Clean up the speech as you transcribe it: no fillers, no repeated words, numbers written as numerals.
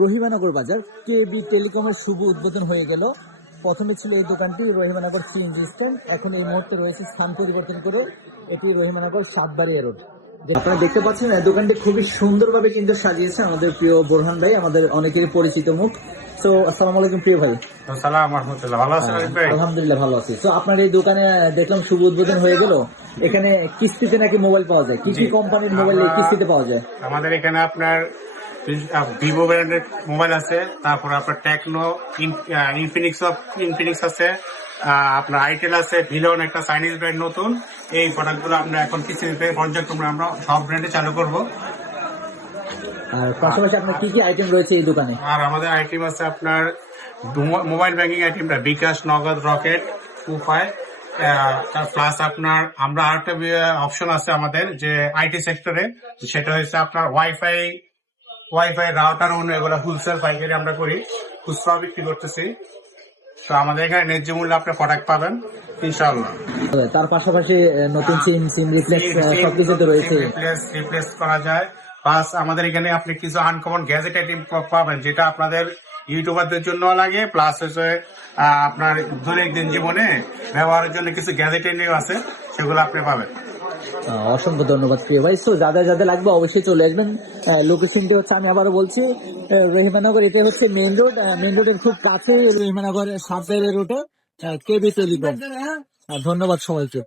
রহিমানগর বাজার কেবি টেলিকমের শুভ উদ্বোধন হয়ে গেল। প্রথমে ছিল এই দোকানটি রহিমানগর সিএনজি স্ট্যান্ড, এখন এই মুহূর্তে রয়েছে স্থান পরিবর্তন করে এটি রহিমানগর সাতবাড়িয়া রোড। আপনারা দেখতে পাচ্ছেন এই দোকানটি খুবই সুন্দরভাবে কিন্তু সাজিয়েছে আমাদের প্রিয় বোরহান ভাই, আমাদের অনেকেরই পরিচিত মুখ। তো আসসালামু আলাইকুম প্রিয় ভাই। আসসালামু আলাইকুম, ভালো আছেন ভাই? আলহামদুলিল্লাহ ভালো আছি। তো আপনার এই দোকানে দেখলাম শুভ উদ্বোধন হয়ে গেল, এখানে কিস্তিতে নাকি মোবাইল পাওয়া যায়, কি কি কোম্পানির মোবাইল কিস্তিতে পাওয়া যায়? আমাদের এখানে আপনার ভিভো ব্র্যান্ডের মোবাইল আছে, তারপর আপনার টেকনো, ইনফিনিক্স আছে, আপনার আইটেল আছে, ভিলন একটা চাইনিজ ব্র্যান্ড নতুন। এই প্রোডাক্টগুলো আমরা এখন কিস্তিতে পর্যায়ক্রমে আমরা সব ব্র্যান্ডে চালু করব। আর পাশাপাশি আপনার কি কি আইটেম রয়েছে এই দোকানে? আর আমাদের আইটেম আছে আপনার মোবাইল ব্যাংকিং আইটেমটা বিকাশ, নগদ, রকেট, উপায়, প্লাস আপনার আমরা আরেকটা অপশন আছে আমাদের যে আইটি সেক্টরে, সেটা হচ্ছে আপনার ওয়াইফাই রাউটার এগুলো হোলসেল পাইকারি আমরা করি, খুচরা বিক্রি করতেছি। তো আমাদের এখানে ন্যায্য মূল্যে আপনি প্রোডাক্ট পাবেন ইনশাআল্লাহ। তার পাশাপাশি নতুন সিম রিপ্লেস সবকিছু তো রয়েছে, রিপ্লেস করা যায়। প্লাস আমাদের এখানে আপনি কিছু আনকমন গ্যাজেট আইটেম পাবেন, যেটা আপনাদের ইউটিউবারদের জন্য লাগে, প্লাস হচ্ছে আপনার দৈনন্দিন জীবনে ব্যবহারের জন্য কিছু গ্যাজেট আইটেম আছে, সেগুলো আপনি পাবেন। অসংখ্য ধন্যবাদ প্রিয় ভাই। তো যাদের লাগবে অবশ্যই চলে আসবেন। লোকেশনটি হচ্ছে, আমি আবারও বলছি, রহিমানগর, এটা হচ্ছে মেইন রোডের খুব কাছে রহিমানগর সাতবাড়িয়া রোডে কেবি টেলিকম। ধন্যবাদ সবাইকে।